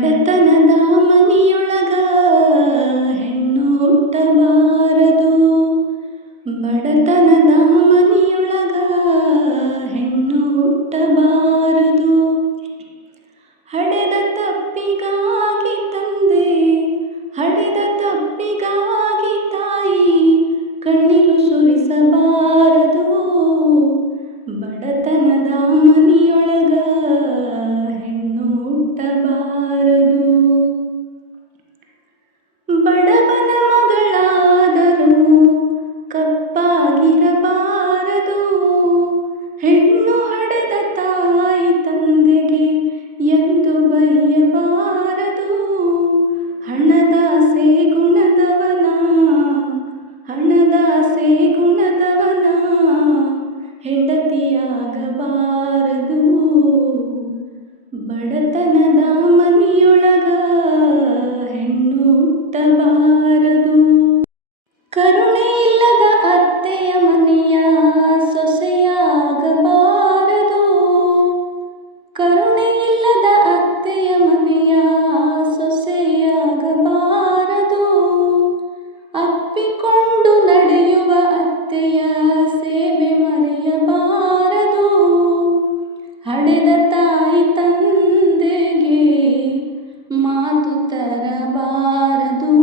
ಬಡತನದ ಮನಿಯೊಳಗ ಹೆಣ್ಣು ಹುಟ್ಟಬಾರದು. ಬಡತನದ ಮನಿಯೊಳಗ ಹೆಣ್ಣು ಹುಟ್ಟಬಾರದು. ಹಡೆದ ತಪ್ಪಿಗಾಗಿ ತಂದೆ, ಹಡೆದ ತಪ್ಪಿಗಾಗಿ ತಾಯಿ ಕಣ್ಣೀರು ಸುರಿಸಬಾರದು. ಬಡತನದ ಮನಿಯೊಳಗ ಹೆಣ್ಣು ಹುಟ್ಟಬಾರದು. ಬಡವನ ಮಗಳಾದರೂ ಕಪ್ಪಾಗಿರಬಾರದು. ಹೆಣ್ಣು ಹಡೆದ ತಾಯಿ ತಂದೆಗೆ ಎಂದು ಬೈಯಬಾರದು. ಹಣದಾಸೆ ಗುಣದವನ, ಹಣದಾಸೆ ಗುಣದವನ ಹೆಂಡತಿಯಾಗಬಾರದು. ಬಡತನದ ಮನಿಯೊಳಗ ಹೆಣ್ಣು ಹುಟ್ಟಬಾರದು. ಕರುಣೆ ಇಲ್ಲದ ಅತ್ತೆಯ ಮನೆಯ ಸೊಸೆಯಾಗಬಾರದು. ಕರುಣೆ ಇಲ್ಲದ ಅತ್ತೆಯ ಮನೆಯ ಸೊಸೆಯಾಗಬಾರದು. ಅಪ್ಪಿಕೊಂಡು ನಡೆಯುವ ಅತ್ತೆಯ ಸೇವೆ ಮರೆಯಬಾರದು. ಹಡೆದ ತಾಯಿ ತಂದೆಗೆ ಮಾತು ತರಬಾರದು.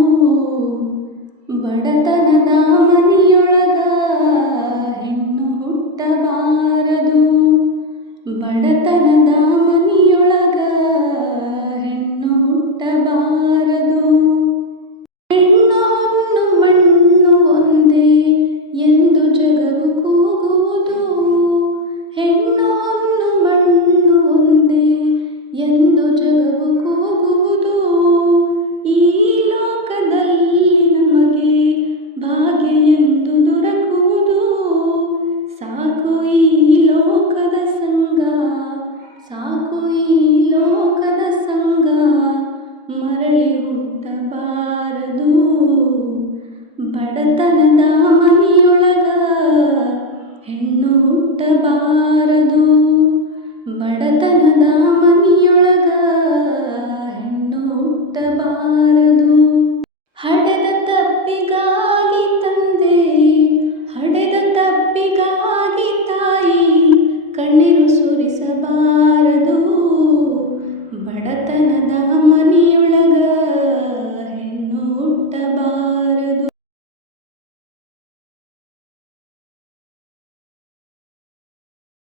ಬಡತನದ ಮನಿಯೊಳಗ ಹೆಣ್ಣು ಹುಟ್ಟಬಾರದು. ಬಡತನದ ಮನಿಯೊಳಗ ಹೆಣ್ಣು ಹುಟ್ಟಬಾರದು. ಹೆಣ್ಣು ಹೊನ್ನು ಮಣ್ಣು ಒಂದೇ ಎಂದು ಜಗವು ಕೂಗುವುದು. ಹೆಣ್ಣು ಹೊನ್ನು ಮಣ್ಣು ಒಂದೇ ಎಂದು ಜಗವು ಕೂಗುವುದು. ಈ ಲೋಕದಲ್ಲಿ ನಮಗೆ ಭಾಗ್ಯ ಎಂದು ದೊರಕುವುದು. ಸಾಕು ಈ ಲೋಕದ ಸಂಗ, ಸಾಕು ಈ ಲೋಕದ ಸಂಗ, ಮರಳಿ ಹುಟ್ಟಬಾರದು. ಬಡತನದ ಮನಿಯೊಳಗ ಹೆಣ್ಣು ಹುಟ್ಟಬಾರದು. ಬಡತನದ ಮನಿಯೊಳಗ ಹೆಣ್ಣು ಹುಟ್ಟಬಾರದು.